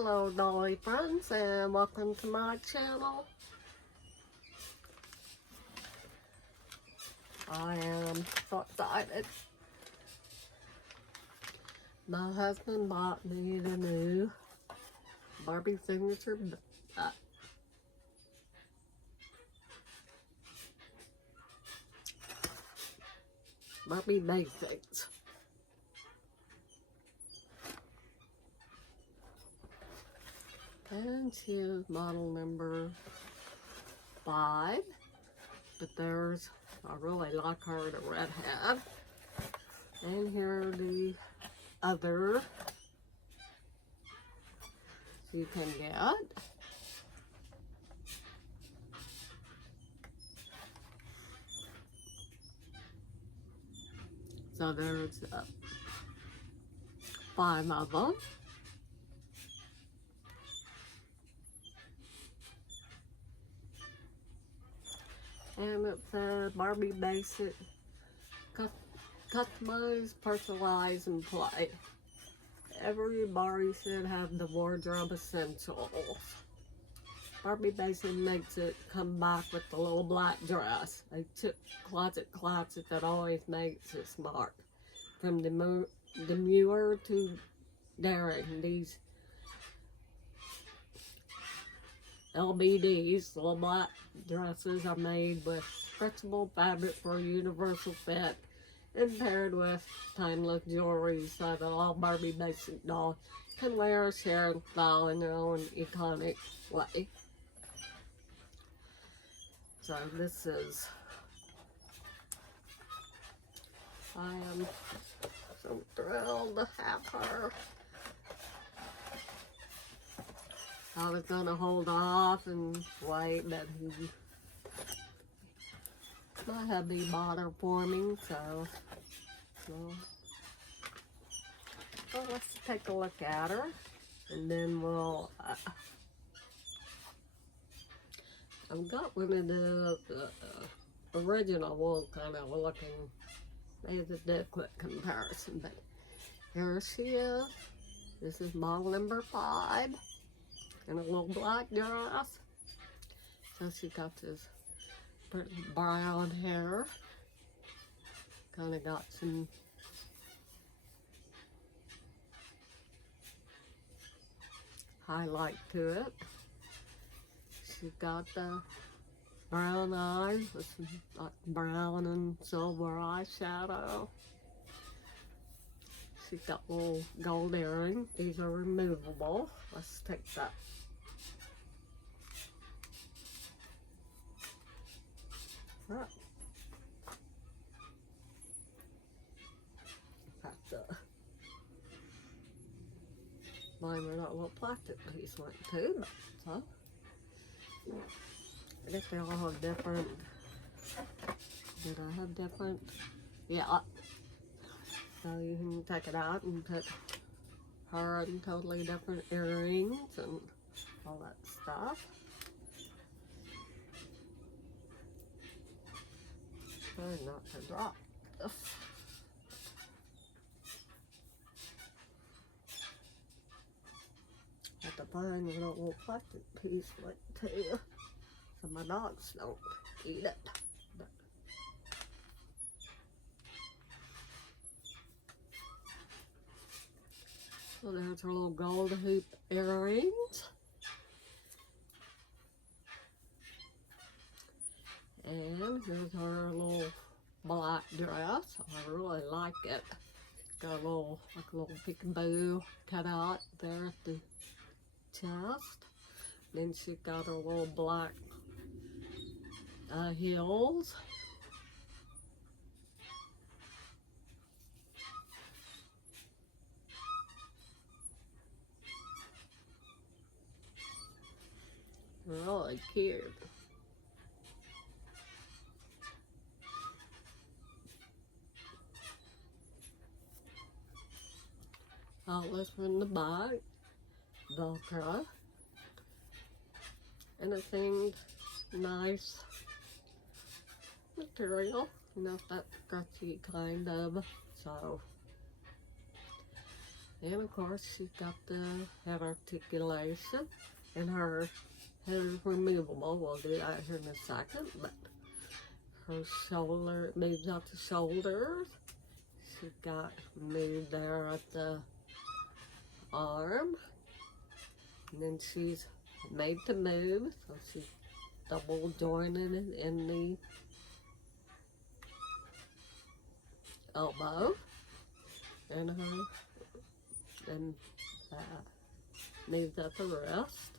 Hello dolly friends and welcome to my channel. I am so excited. My husband bought me the new Barbie signature Barbie basics. And she is model number 5. But I really like her, the redhead. And here are the other you can get. So there's 5 of them. And it's a Barbie basic, customize, personalize, and play. Every Barbie should have the wardrobe essentials. Barbie basic makes it come back with the little black dress. A tip closet that always makes its mark. From demure to daring, these LBDs, little black dresses, are made with stretchable fabric for a universal fit and paired with timeless jewelry so that all Barbie basic dolls can wear, share, and style in their own iconic way. So this is, I am so thrilled to have her. I was gonna hold off and wait, but my hubby bought her for me, so let's take a look at her, and then we'll. I've got one of the original one, kind of looking. There's a different comparison, but here she is. This is model number 5. In a little black dress. So she got this pretty brown hair. Kind of got some highlight to it. She got the brown eyes with some like brown and silver eyeshadow. She's got little gold earrings. These are removable. Let's take that. Right. Got the mine where that little plastic piece went too, but so I guess they all have different. Did I have different? Yeah. So you can take it out and put her in totally different earrings and all that stuff. Trying not to drop this. Have to find a little plastic piece like too, so my dogs don't eat it. But so there's her little gold hoop earrings. And here's her little black dress. I really like it. Got a little, like a little peekaboo cut out there at the chest. Then she got her little black heels. Really cute. This from the back, Velcro, and it seemed nice material, not that stretchy kind of. So And of course, she's got the head articulation, and her head is removable. We'll do that here in a second. But her shoulder, moves out the shoulders. She's got moved there at the arm. And then she's made to move, so she's double jointed in the elbow. And her, and moves at the wrist,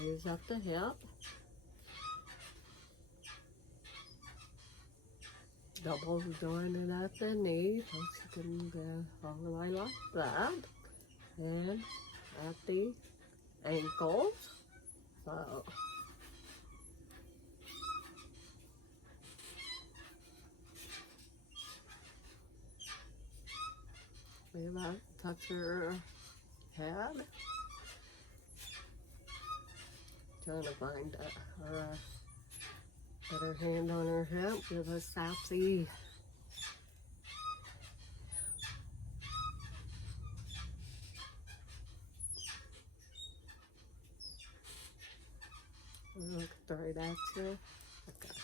moves at the hip, double jointed at the knee, so she can go all the way like that, and at the ankles, so maybe I touch her head, trying to find her, put her hand on her hip, give a sassy. Look straight at you. Okay.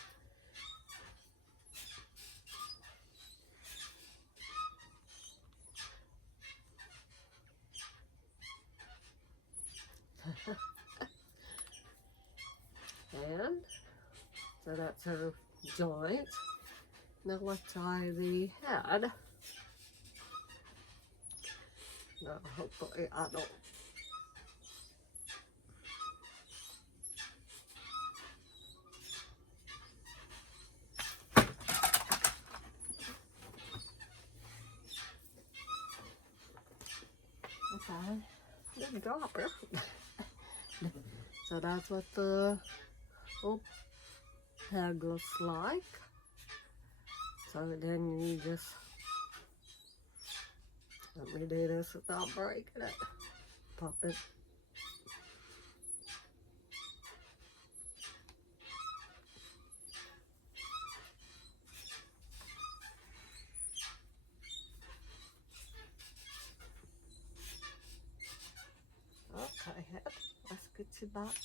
And so that's her joint. Now let's try the head. No, hopefully I don't. Okay, didn't drop her. So that's what the head looks like. So then you just, let me do this without breaking it. Pop it. Okay, head, let's get you back.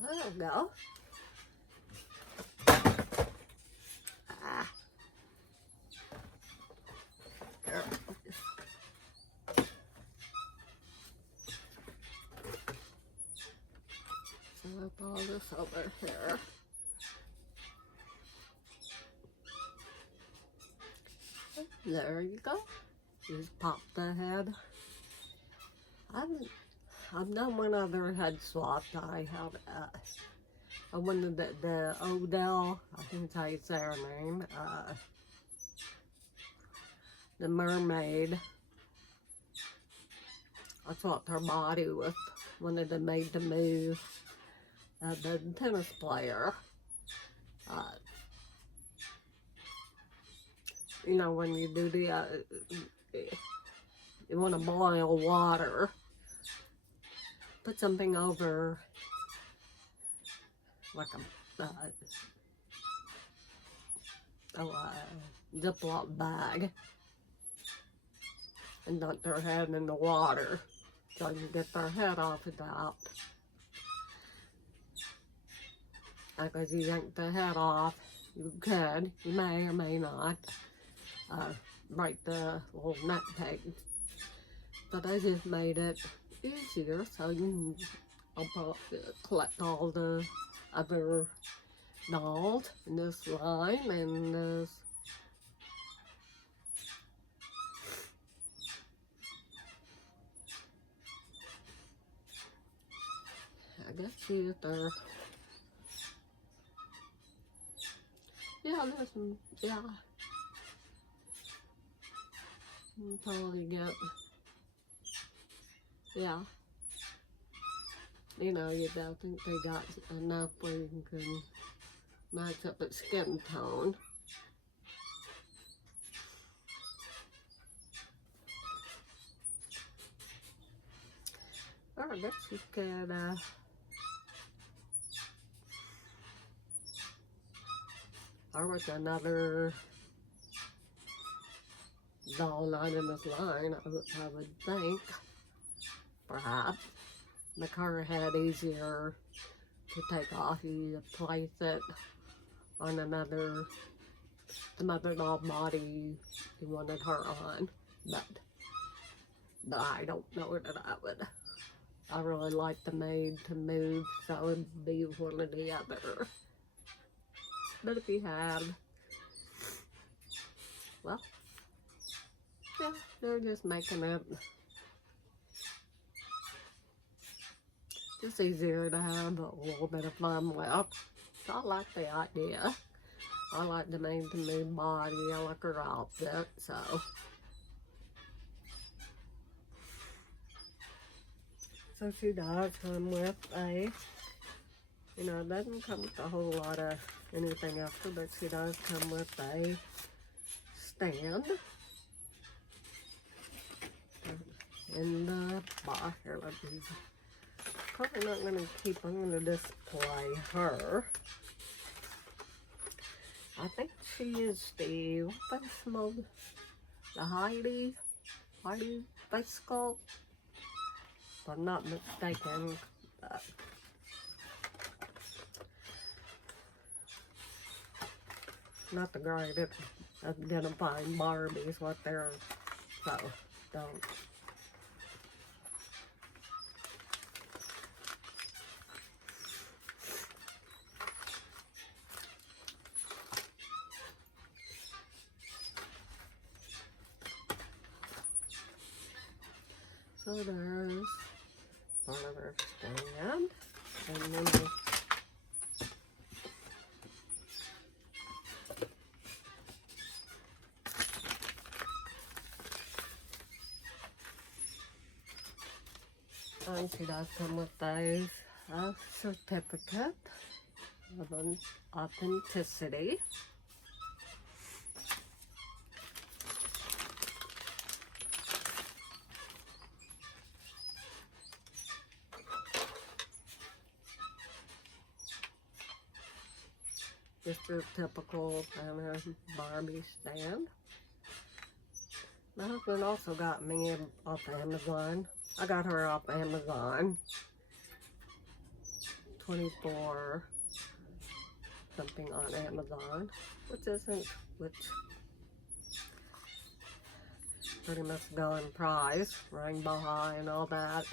There we go. Ah. There. So I pull this over here. There you go. Just pop the head. I've done one other head swap. I have I wanted the Odell, I think that's how you say her name, the mermaid. I swapped her body with one of the Made to Move, the tennis player. You know, when you do the, you want to boil water, put something over, like a Ziploc bag, and dunk their head in the water so you get their head off of that. Because you yank the head off, you could, you may or may not, break the little neck peg. But I just made it easier so you can collect all the other dolls in this line and this. I guess you there. Yeah, there's some, yeah. You totally get, yeah. You know, you don't think they got enough where you can match up its skin tone. Or I guess you could or with another doll not in this line, I would think, perhaps, make her head easier to take off. You place it on another doll body you wanted her on, but I don't know that I would. I really like the maid to move, so it would be one or the other. But if you have, well, yeah, they're just making it just easier to have a little bit of fun with. So I like the idea. I like the maid to move body. I like her outfit, so. So she does come with a, you know, it doesn't come with a whole lot of anything extra, but she does come with a stand. In the box here, let me, probably not going to keep, I'm going to display her. I think she is the, what's the Heidi face sculpt, if I'm not mistaken. Not the greatest at identifying Barbies, what they're, so don't. So there's part of her stand, and then and she does come with a certificate of authenticity. Just your typical kind of Barbie stand. My husband also got me off Amazon. I got her off Amazon. 24 something on Amazon, which pretty much going price, rainbow high and all that.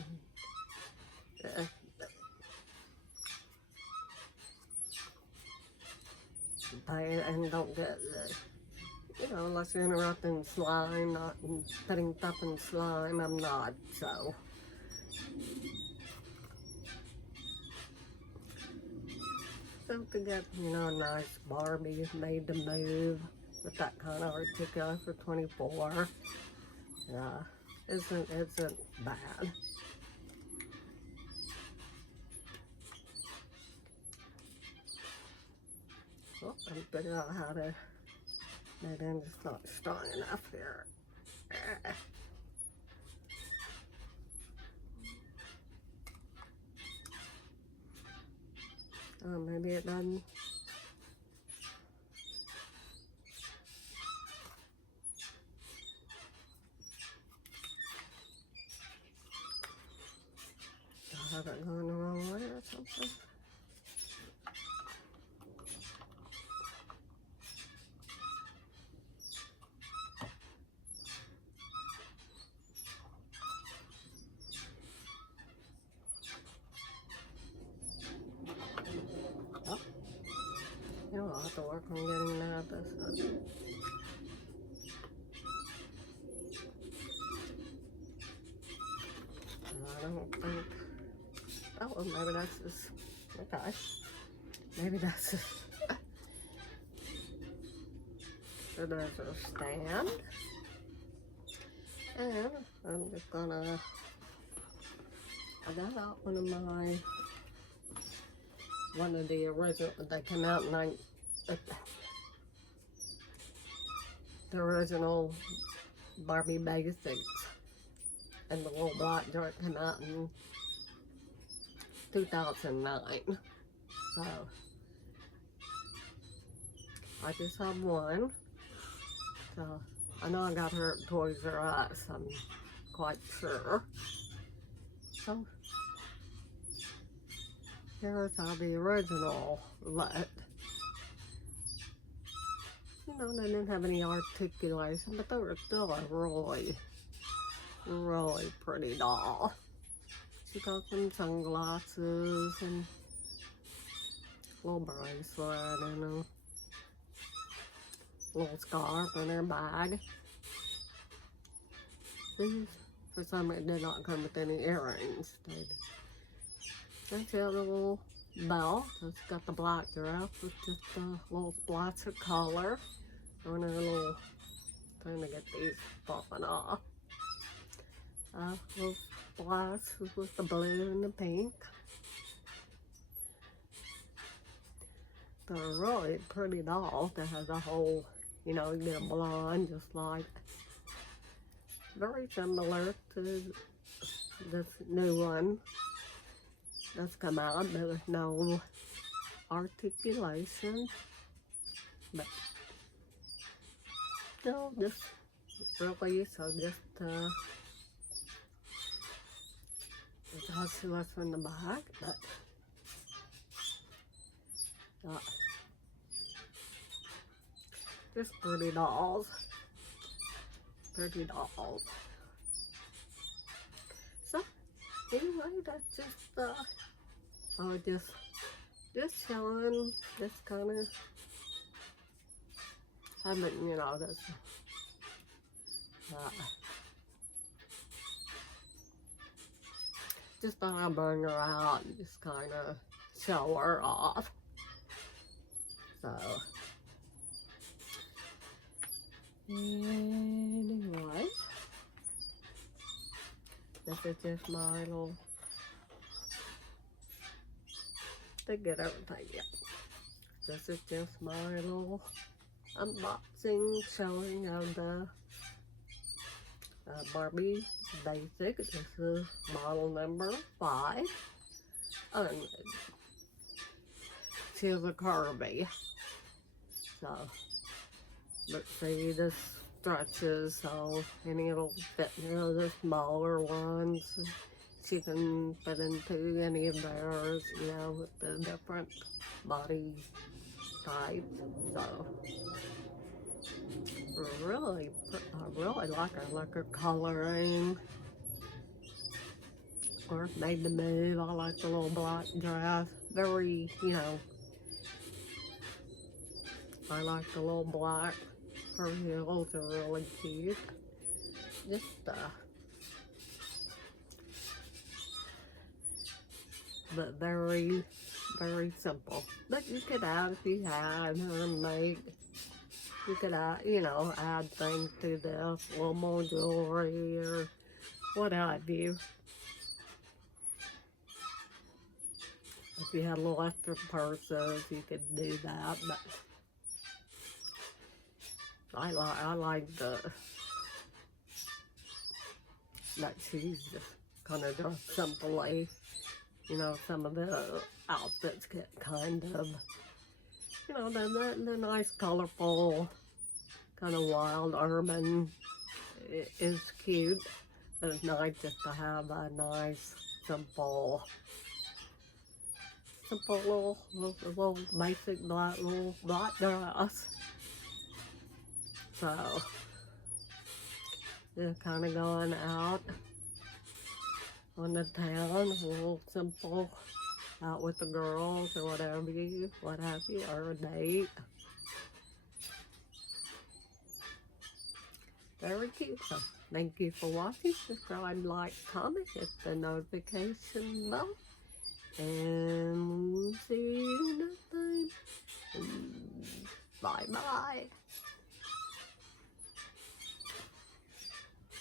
Yeah. And don't get, you know, unless you're interrupting slime, not putting stuff in slime, I'm not, so. So to get, you know, a nice Barbie made to move with that kind of articulate for 24, isn't bad. Well, I'm figuring out how to, maybe I'm just not strong enough here. Oh, maybe it doesn't. I have it going the wrong way or something. You know, I'll have to work on getting that this up. I don't think, oh, well, maybe that's just, okay. Maybe that's just, so there's a stand. And I'm just gonna, I got out one of the original, they came out in But the original Barbie Basics and the little black dress came out in 2009. So I just have one. So I know I got her at Toys R Us, I'm quite sure. So here's how the original looked. You know, they didn't have any articulation, but they were still a really, really pretty doll. She got some sunglasses and a little bracelet and a little scarf in her bag. These, for some reason, did not come with any earrings. Then she had a little belt. It's got the black dress with just a little splash of color. And a little, trying to get these popping off. Little splash with the blue and the pink. They're a really pretty doll that has a whole, you know, you get a blonde just like, very similar to this new one that's come out, but with no articulation. But still, just really, so just it's how she looks from the back, but just pretty dolls. Pretty dolls. So anyway, that's just just showing this kind of haven't, you know, this just thought I'd bring her out and just kind of show her off. So anyway, this is just my little to get everything yet. This is just my little unboxing showing of the Barbie Basic. This is model number 5. And she has a Barbie. So, but see, this stretches, so any it'll fit, you know, the smaller ones. She can fit into any of theirs, you know, with the different body types. So, I really like her coloring. Of course, made the move. I like the little black dress. Very, you know, I like the little black. Her heels are really cute. Just, but very, very simple. But you could add, if you had her make, you could add, you know, add things to this, a little more jewelry or what have you. If you had a little extra purses, you could do that. But I like that she's just kind of dressed simply. You know, some of the outfits get kind of, you know, the nice, colorful, kind of wild, urban is cute. But it's nice just to have a nice, simple little basic black dress. So, just kind of going out on the town, a little simple, out with the girls or what have you, or a date. Very cute. So, thank you for watching. Subscribe, like, comment, hit the notification bell, and we'll see you next time. Bye bye.